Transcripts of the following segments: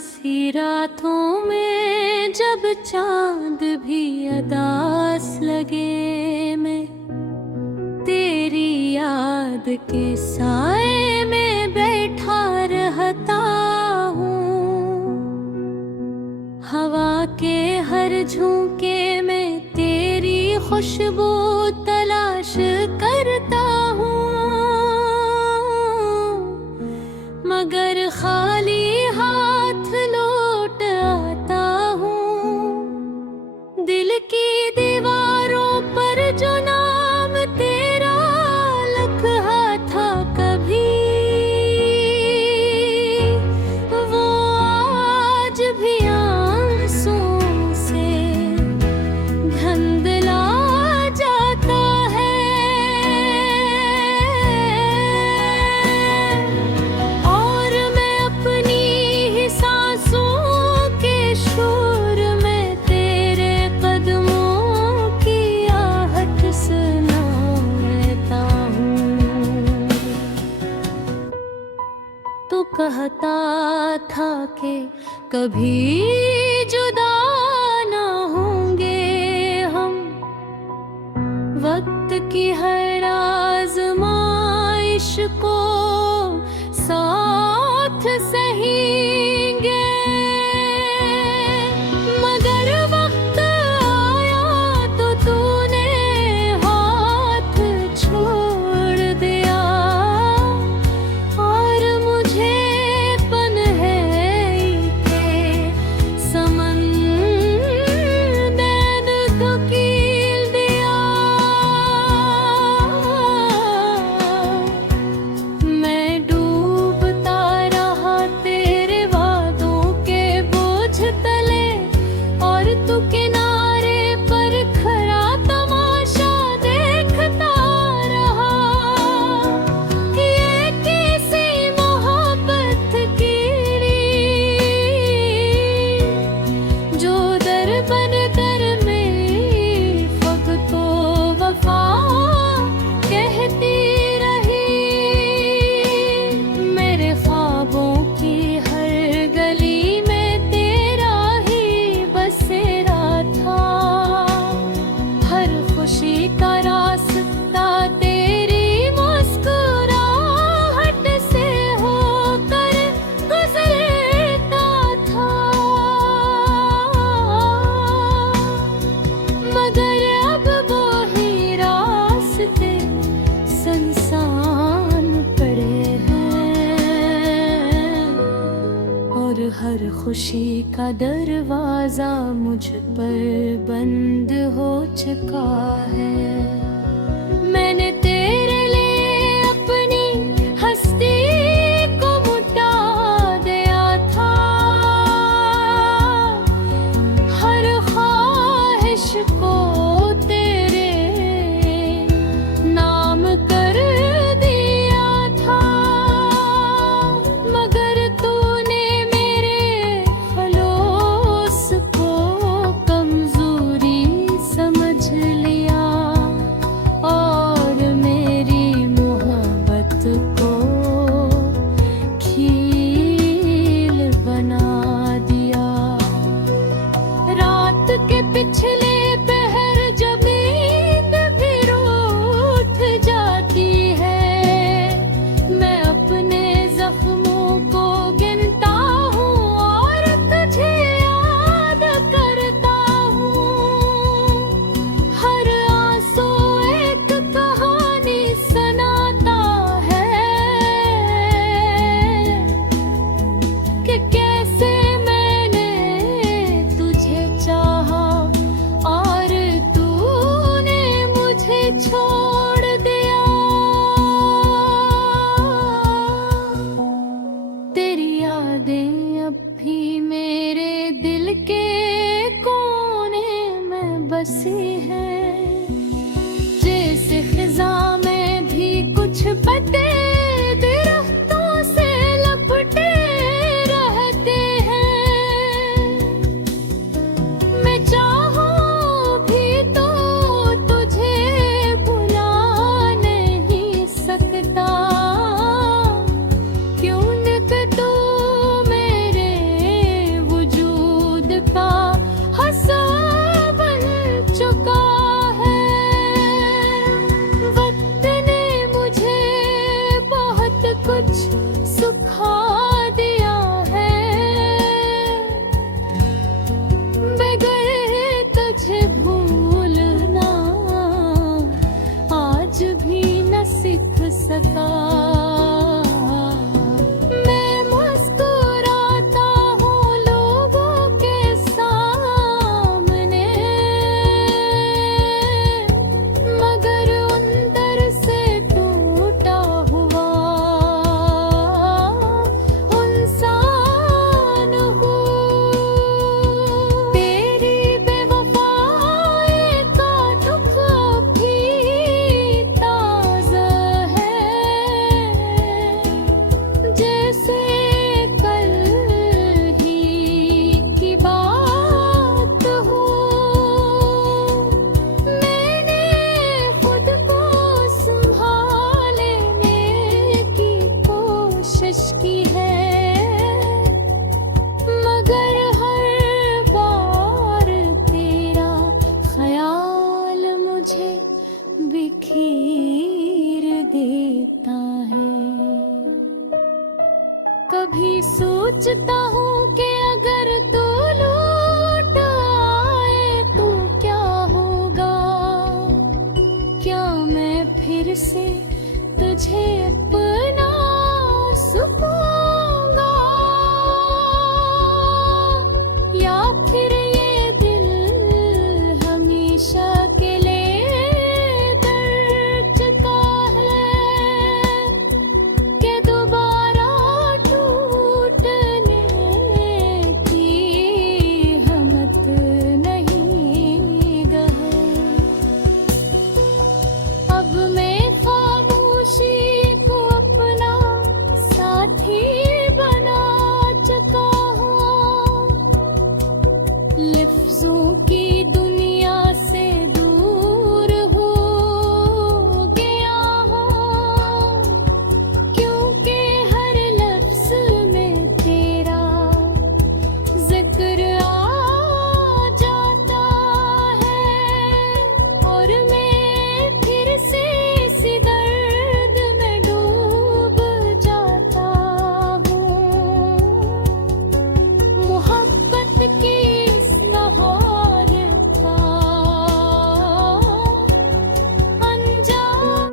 सी रातों में जब चांद भी अदास लगे, मैं तेरी याद के साए में बैठा रहता हूँ। हवा के हर झोंके में तेरी खुशबू तलाश करता हूँ, मगर खाली हाथ लौट आता हूँ। दिल की दीवारों पर जो नाम तेरा लिखा था कभी, वो आज भी आंसुओं से धुंधला जाता है। और मैं अपनी ही सांसों के शोर में तेरे कदमों की आहट सुनाता हूँ। तू कहता था कि कभी जुदा ना होंगे हम, वक्त की हर आजमाइश को साथ सहेंगे। मगर वक्त आया तो तूने हाथ छोड़ दिया, और मुझे पनहे के समंदर धकेल दिया। मैं डूबता रहा तेरे वादों के बोझ तले, और तू किनारे पर खड़ा तमाशा देखता रहा। ये कैसी मोहब्बत की जो दर बन कर मेरी वक्त वफा कहती रही। मेरे ख्वाबों की हर गली में तेरा ही बसेरा था, हर खुशी का रास्ता तेरी मुस्कुराहट से होकर गुजरता था। मगर अब वो ही रास्ते सुनसान पड़े हैं, और हर खुशी का दरवाजा मुझ पर बंद हो चुका है। मैंने तेरे लिए अपनी हस्ती को मुटा दिया था, हर ख्वाहिश को तेरे नाम कर दिया था। मगर तूने मेरे खलूस को कमजोरी समझ लिया, सका। मैं मुस्कुराता हूँ लोगों के सामने, मगर अंदर से टूटा हुआ इंसान हूँ। तेरी बेवफाई का दुख भी ताज़ा है, जैसे कल ही की बात हो। मैंने खुद को संभालने की कोशिश की है, मगर हर बार तेरा ख्याल मुझे बिखेर देता है। कभी सोचता हूँ कि अगर तू लौट आए तो क्या होगा, क्या मैं फिर से तुझे अपना सकूंगा, या फिर ये दिल हमेशा के लिए दर्द चुका है कि दोबारा टूटने की हिम्मत नहीं गए। अब मैं खामोशी को अपना साथी बना चुका हूँ, लफ्जों की दुनिया से दूर हो गया हूँ, क्योंकि हर लफ्ज में तेरा जिक्र आ जाता है, और मैं फिर से इसी दर्द में डूब जाता हूँ। मोहब्बत की इस नहर का अंजाम।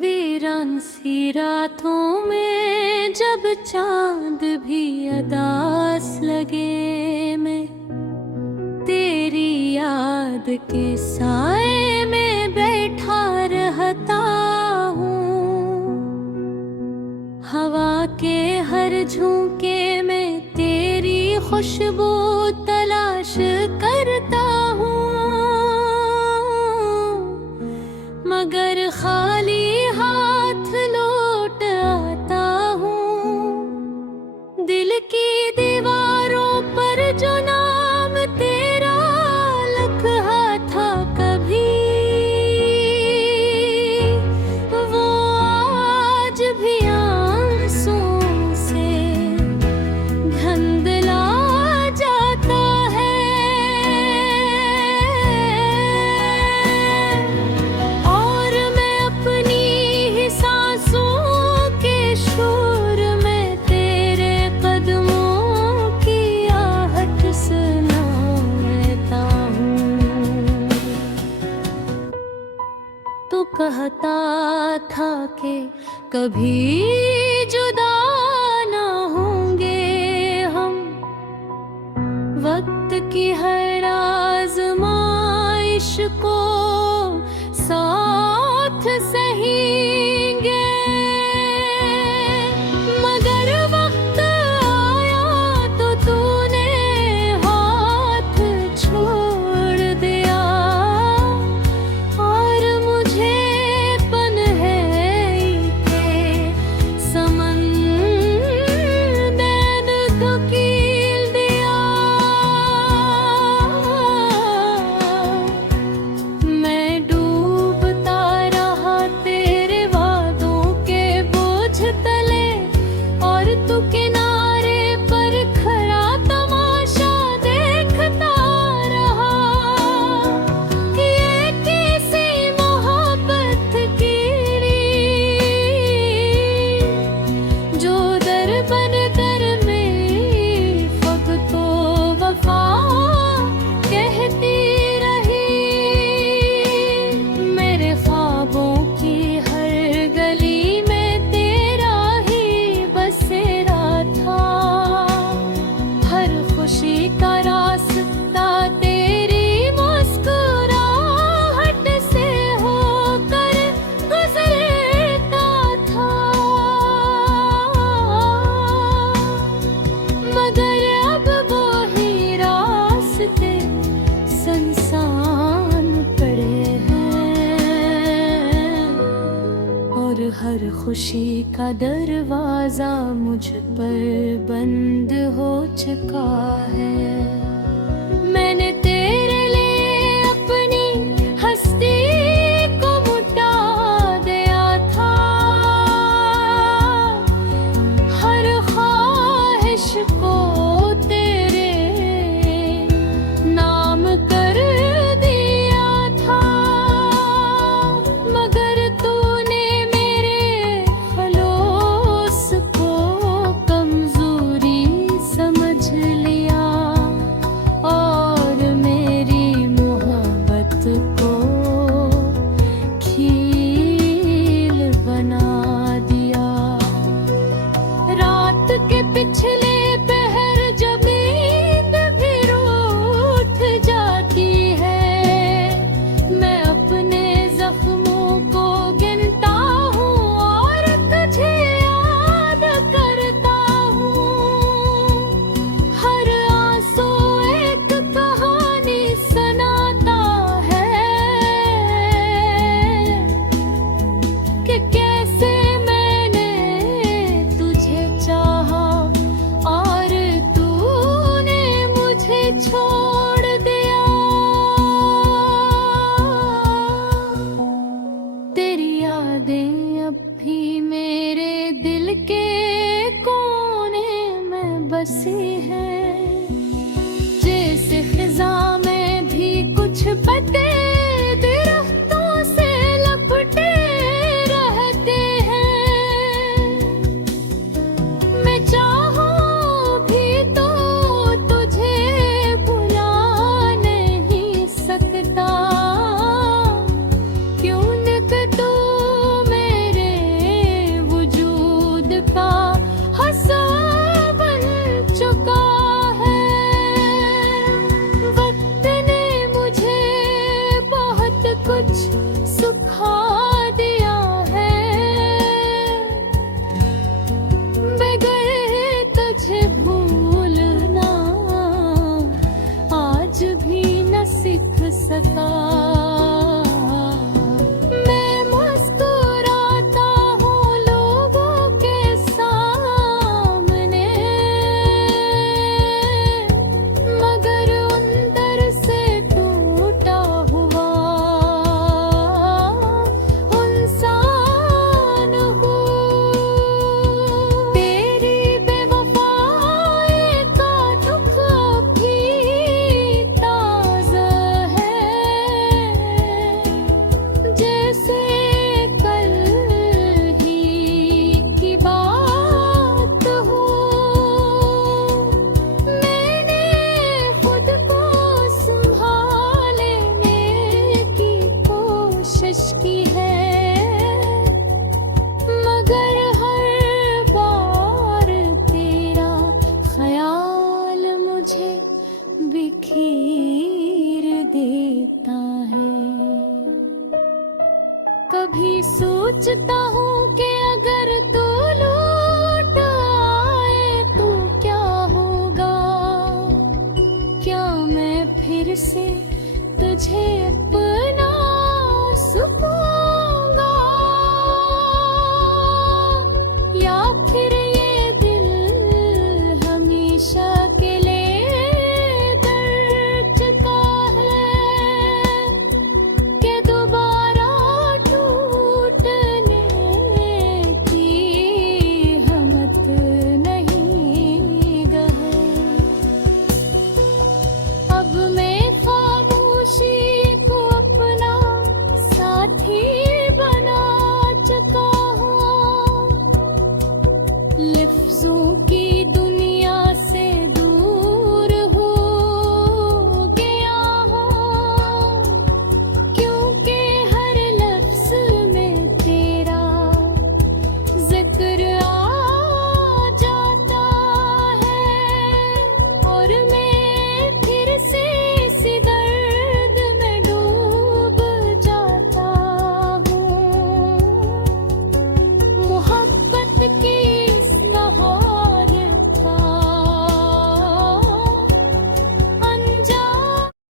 वीरान सी रातों में जब चांद भी अदास लगे, मैं तेरी याद के साए में बैठा रहता हूँ। हवा के हर झोंके में तेरी खुशबू तलाश करता हूँ, मगर खाली हाथ लौट आता हूँ। दिल की दीवारों पर जो नाम तेरा लिखा था कभी, वो आज भी आंसुओं से धुंधला जाता है। और मैं अपनी ही सांसों के शोर में तेरे कदमों की आहट सुनाता हूँ। तू कहता था कि कभी जुदा ना होंगे हम, वक्त की हर आजमाइश को साथ सहेंगे, मगर वक्त आया तो तूने हाथ छोड़ दिया, और मुझे पनहेई के समंदर धकेल दिया। इंसान पड़े हैं और हर खुशी का दरवाजा मुझ पर बंद हो चुका है। मैंने तेरे लिए अपनी हस्ती को मुटा दिया था, हर ख्वाहिश को तेरे नाम कर दिया था, मगर तूने मेरे खलूस को कमजोरी समझ लिया और मेरी मोहब्बत को खील बना दिया। रात के पिछले पहर जब नींद भी रूठ जाती है, मैं अपने जख्मों को गिनता हूँ और तुझे याद करता हूँ। हर आंसू एक कहानी सुनाता है कि कैसे मैंने तुझे चाहा और तूने मुझे छोड़ दिया। तेरी यादें अब भी मेरे दिल के कोने में बसी हैं, जैसे खिजा में भी कुछ पत्ते दरख्तों से लपटे रहते हैं। मैं चाहूं भी तो तुझे भुला नहीं सकता, क्यों न कि तू मेरे वजूद का हिस्सा बन चुका है। वक्त ने मुझे बहुत कुछ सिखा दिया है, बगैर तुझे भूलना आज भी न सीख सका। मैं मुस्कुराता हूँ लोगों के सामने, मगर अंदर से टूटा हुआ इंसान हूँ। तेरी बेवफाई का दुख भी ताज़ा है, जैसे कल ही की बात हो। मैंने खुद को संभालने की कोशिश की है, मगर हर बार तेरा ख्याल मुझे बिखेर देता है। कभी सोचता हूँ कि अगर तू लौट आए तो क्या होगा, क्या मैं फिर से तुझे अपना सुकून